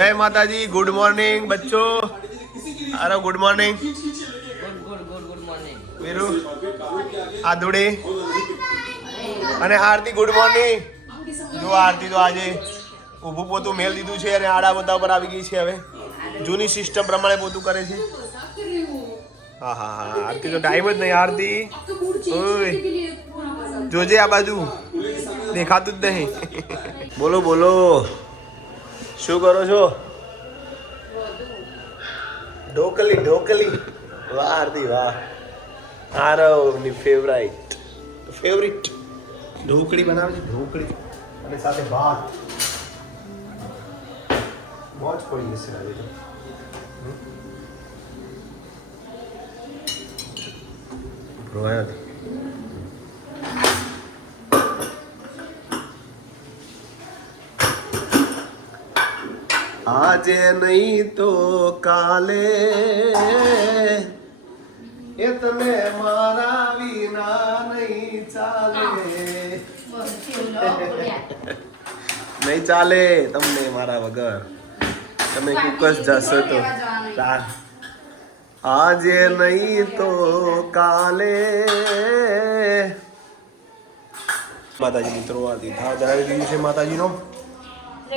जय माता जी। Good morning बच्चों। अरे good morning good morning Veeru आदुड़ी અને આરતી ગુડ મોર્નિંગ। જો આરતી તો આજે ઊભું પોતું મેલ દીધું છે અને આડા બધા પર આવી ગઈ છે। હવે જૂની સિસ્ટમ પ્રમાણે પોતું કરે છે। હા હા હા આરતી તો ટાઈમ જ નહીં। આરતી ઓય જોજે આ બાજુ દેખાતું જ નહીં। બોલો બોલો શું કરો છો? ઢોકલી ઢોકલી વાહ આરતી વાહ। આરવની ફેવરિટ ઢોકળી બનાવે છે। ઢોકળી અને સાથે ભાત મોજ પડી જશે આજે તો। રોયા આજે નહીં તો કાલે એ તને મારા વિના નહીં ચાલે। નહીં ચાલે તમને મારા વગર। તમે કુકસ જશો તો ચાલ। આજે નહીં તો કાલે। માતાજી મિત્રો આથી થા ધરાવી દીધું છે માતાજીનો।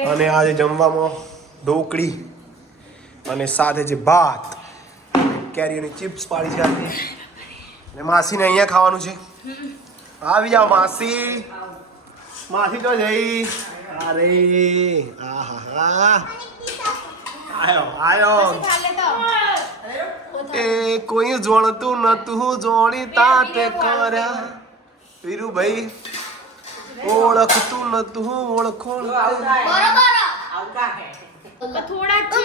અને આજે જમવામાં ઢોકળી અને સાથે છે ભાત, કેરીની ચિપ્સ પાડી છે આજે। અને માસીને અહીંયા ખાવાનું છે। આવી જાઓ માસી। માસી તો જઈ અરે આહા આયો આયો એ કોઈ જોણતું નતું જોણી તાતે કર્યા। વીરુભાઈ ઓળખતું નતું ઓળખો થોડા છે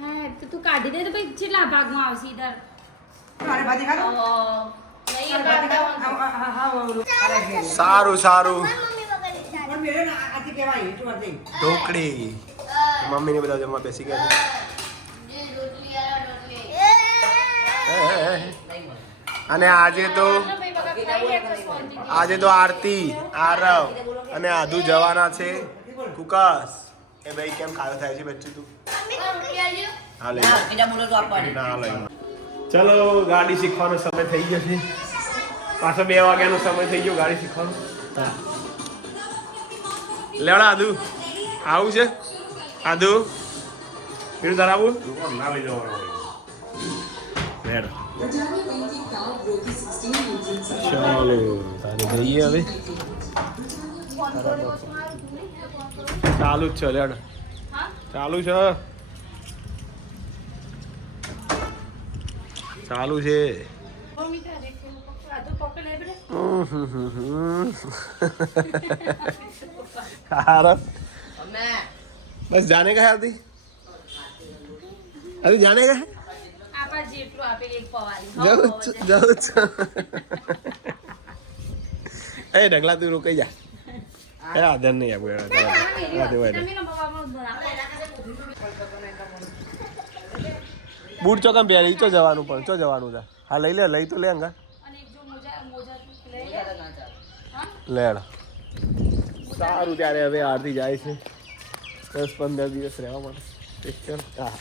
હા તો તું કાઢી દે તો ભાઈ કેટલા ભાગમાં આવશે ઈધર અરે ભાજી ખાલો સારું સારું પણ મેરે ના આથી કેવાય એટલું વાત નહીં ઢોકળી મમ્મીને બધા જમવા બેસી ગયા છે। અને આજે તો આરતી આરવ અને આધુ જવાના છે કુકસ। એ ભાઈ કેમ ખાયો થાય છે બચ્ચું તું? હા લઈ બીજા બોલો તો આપવાની ના લઈ ચલો ગાડી શીખવાનો સમય થઈ ગયો છે। પાછો 2 વાગ્યાનો સમય થઈ ગયો ગાડી શીખવાનો। લેવડા આદુ આવું છે આદુ બીજું તારે આવું ના લઈ જવાનું લેડ ચાલો તારે જઈએ હવે। ચાલુ જ છે લેડ ચાલુ છે ચાલુ છે। बस जाने का है अभी अभी जाने का है આપા જેટલું આપે એક પવાલી जाओ ए ढगला तू रुक जा ए आदर नहीं है બૂટ ચોકમ પહેરી ચો જવાનું પણ ચો જવાનું છે? હા લઈ લે લઈ તો લે અંગા અને એક જો મોજા લેડ સારું ત્યારે હવે આરતી જાય છે 10-15 દિવસ રહેવા માટે।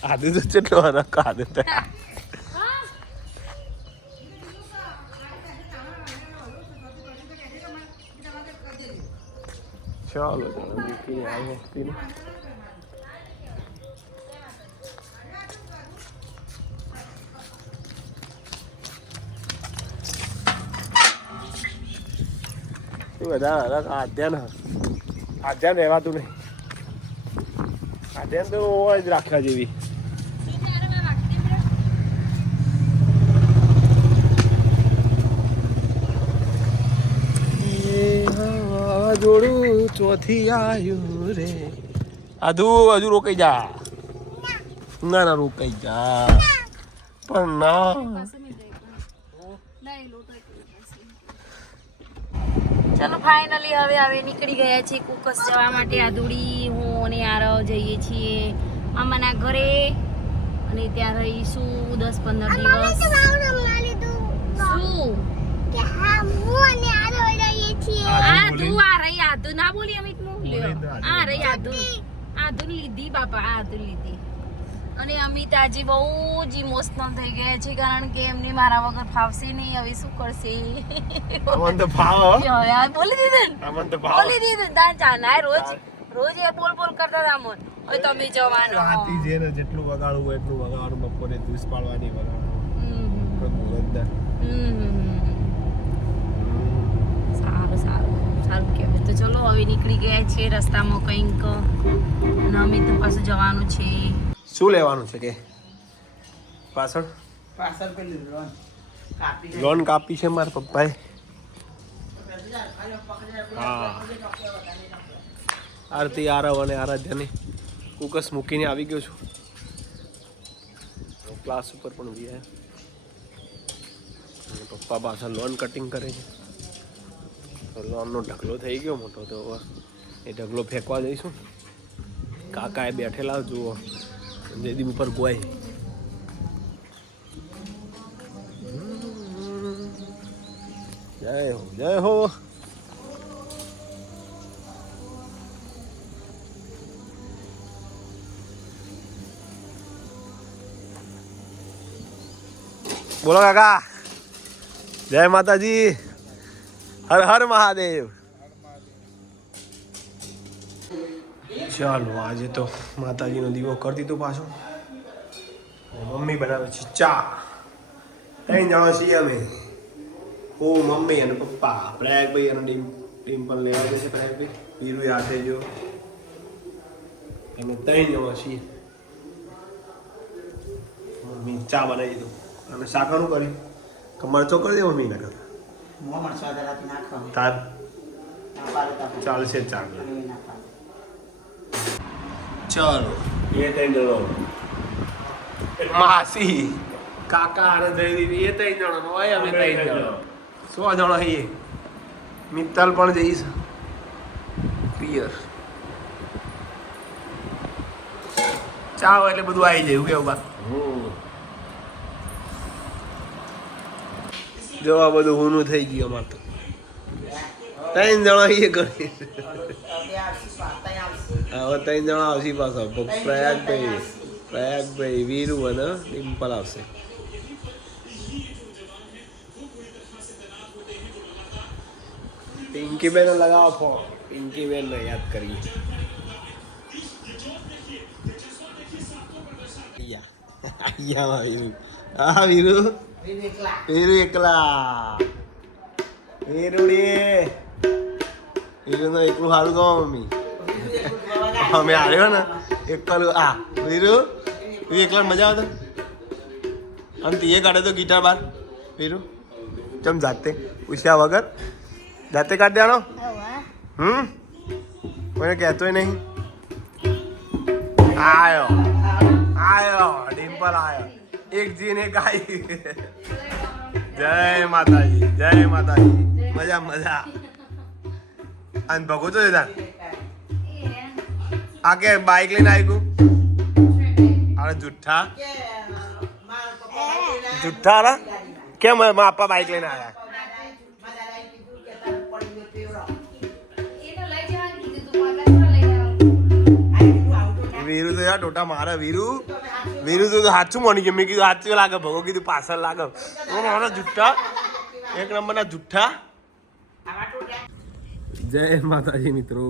આદુ તો કેટલો હરક આદુ ચાલો મૂકી આવી વસ્તીને બધા હરક આધ્યાન રહેવાતું નહીં। આધ્યાન તો જ રાખ્યા જેવી। જોડું ચોથી આયુ રે હજુ રોકાઈ જા। ના ના રોકાઈ જા પણ ના ચલો ફાઇનલી હવે નીકળી ગયા છીએ કુકસ જવા માટે। આદુડી હું અને આરવ જઈએ છીએ મામાના ઘરે અને ત્યાં રહીશું 10-15 દિવસ। શું કે હા હું અને આરવ રહીએ છીએ। આ તું આ રહી આદુ ના બોલી અમિત નું લ્યો આ રહી આદુ આધુન લીધી બાપા, આધુન લીધી. અને અમિત આજે બહુ જ ઇમોશનલ થઈ ગયા છે, કારણ કે એમને મારા વગર ફાવશે નહીં. હવે શું કરશે? અમન તો ભાવ યાર બોલી દીધું ને, અમન તો ભાવ બોલી દીધું. તાર ચાના રોજ એ બોલ કરતા હતા મન. હવે તમે જવાનો. રાતી જે ને જેટલું વગાડવું હોય એટલું વગાડવાનું, બપોરે દૂસ પાડવાની વગાડવાનું. સારું કહેવાય. તો ચલો હવે નીકળી ગયા છે રસ્તામાં કંઈક, અને અમિત પાછું જવાનું છે. શું લેવાનું છે કે પાછળ પાર્સલ પેલી કાપી લોન કાપી છે મારા પપ્પાએ. હા, આરતી, આરવ અને આરાધ્યાને કુકસ મૂકીને આવી ગયો છું. ક્લાસ ઉપર પણ ગયા. પપ્પા પાછળ લોન કટિંગ કરે છે. લોનનો ઢગલો થઈ ગયો મોટો, તો એ ઢગલો ફેંકવા જઈશું. કાકા એ બેઠેલા જુઓ, જેદી ઉપર ગોય. જય હો, જય હો. બોલો કાકા, જય માતાજી, હર હર મહાદેવ. ચાલો, આજે તો માતાજીનો દીવો કરી દીધો પાછો. મમ્મી બનાવે છે ચા. 3 જણા છીએ અમે, હું, મમ્મી અને પપ્પા. પ્રયાગભાઈ અને ડિમ્પલ લેવા છે. પ્રયાગભાઈ હીરુ હાથે જો અમે 3 જણા છીએ. મમ્મી ચા બનાવી દીધું અને શાકાનું કરી મરચો કરી દે મમ્મી ના કરતા. મોમણ સ્વાદરાતી નાખવાનું. તાર ના પાડે તો ચાલશે ચા. આપણે નાખવાનું. ચાલો, એ 3 જણો. માસી, કાકા અને જયદીપ, એ 3 જણો હોય. અમે 3 જણો, 100 જણો છીએ. મિત્તલ પણ જઈશ પિયર. ચા હોય એટલે બધું આવી જાય. કેવું બા? જો આ બધું હુનું થઈ ગયું અમારે તો. 3 જણા છીએ ઘણી. હવે આવશે પાતા આવશે. હવે 3 જણા આવશે પાછા. પ્રયાગભાઈ, વીરુ અને ડિમ્પલ આવશે. પિંકીબેન લગાવો ફોન. પિંકીબેન ને યાદ કરીએ. હા વીરુ, વીરુ એકલા. વીરુ તો એકલું સારું કહો મમ્મી. અમે આવ્યો ને એકલું. આ વીરુ, એકલા મજા આવતો. આમ તીએ કાઢે તો ગીટાર બાર. વીરુ ચમ જાતે પૂછ્યા વગર જાતે કાઢ દેવાનો. કોઈને કહેતોય નહીં. આયો ડિમ્પલ આયો. એક જીને ગાય. જય માતાજી, જય માતાજી. મજા મજા. અને ભગો તો જતા આ કે બાઈક લઈને આવી ગયું. અરે જુઠ્ઠા જુઠ્ઠા. કેમ આપા બાઈક લઈને આવ્યા? વીરુ તો યાર ટોટા મારે. વીરુ તો સાચું માની ગયું. મેં કીધું સાચું લાગે. ભગો કીધું પાછળ લાગે. મારા જુઠ્ઠા, 1 નંબરના જુઠ્ઠા. જય માતાજી મિત્રો.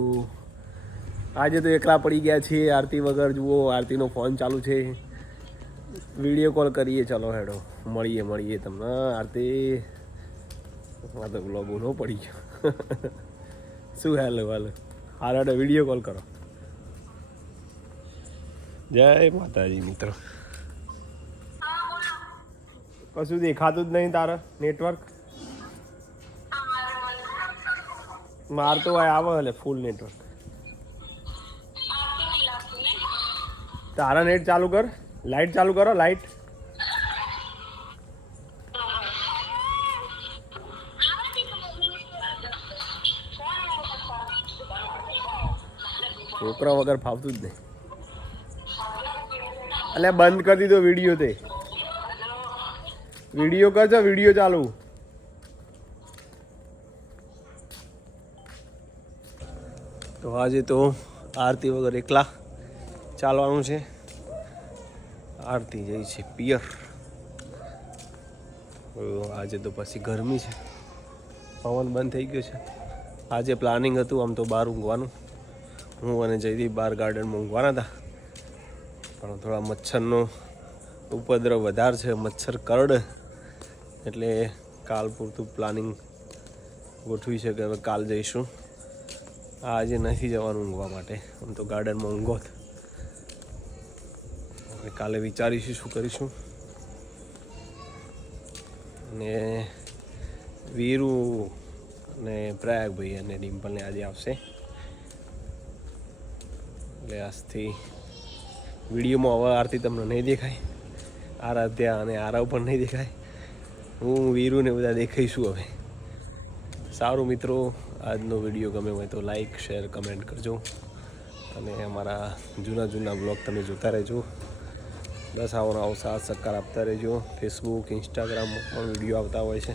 આજે તો એકલા પડી ગયા છીએ આરતી વગર. જુઓ, આરતીનો ફોન ચાલુ છે. વિડીયો કોલ કરીએ. ચલો હેડો, મળીએ તમને. આરતી આ તો બ્લોગ ન પડી ગયો. શું હાલો હાલો વિડીયો કોલ કરો. જય માતાજી મિત્રો. કશું દેખાતું જ નહીં તારે નેટવર્ક. માર તો આવે એટલે ફૂલ નેટવર્ક. તારા નેટ ચાલુ કર. લાઈટ ચાલુ કરો. લાઈટ છોકરા વગર ફાવતું જ નહીં. એટલે બંધ કરી દીધો વિડીયો. તે વિડીયો કરજો. વિડીયો ચાલુ. તો આજે તો આરતી વગર એકલા ચાલવાનું છે. આરતી જઈ છે પિયર. આજે તો પછી ગરમી છે, પવન બંધ થઈ ગયો છે. આજે પ્લાનિંગ હતું આમ તો બહાર ઊંઘવાનું, હું અને જયદીપ બહાર ગાર્ડનમાં ઊંઘવાના હતા, પણ થોડા મચ્છરનો ઉપદ્રવ વધારે છે, મચ્છર કરડ, એટલે કાલ પૂરતું પ્લાનિંગ ગોઠવી છે કે હવે કાલ જઈશું. આજે નથી જવાનું ઊંઘવા માટે, આમ તો ગાર્ડનમાં ઊંઘો. હવે કાલે વિચારીશું શું કરીશું. અને વીરુ અને પ્રયાગભાઈ અને ડિમ્પલને આજે આવશે, એટલે આજથી વિડીયોમાં હવે આરતી તમને નહીં દેખાય, આરાધ્યા અને આરવ પણ નહીં દેખાય, હું વીરુને બધા દેખાઈશું હવે. સારું મિત્રો, આજનો વિડીયો ગમે હોય તો લાઈક શેર કમેન્ટ કરજો, અને અમારા જૂના બ્લોગ તમે જોતા રહેજો. બસ આવો સાથ સહકાર આપતા રહેજો. ફેસબુક ઇન્સ્ટાગ્રામમાં પણ વિડીયો આવતા હોય છે.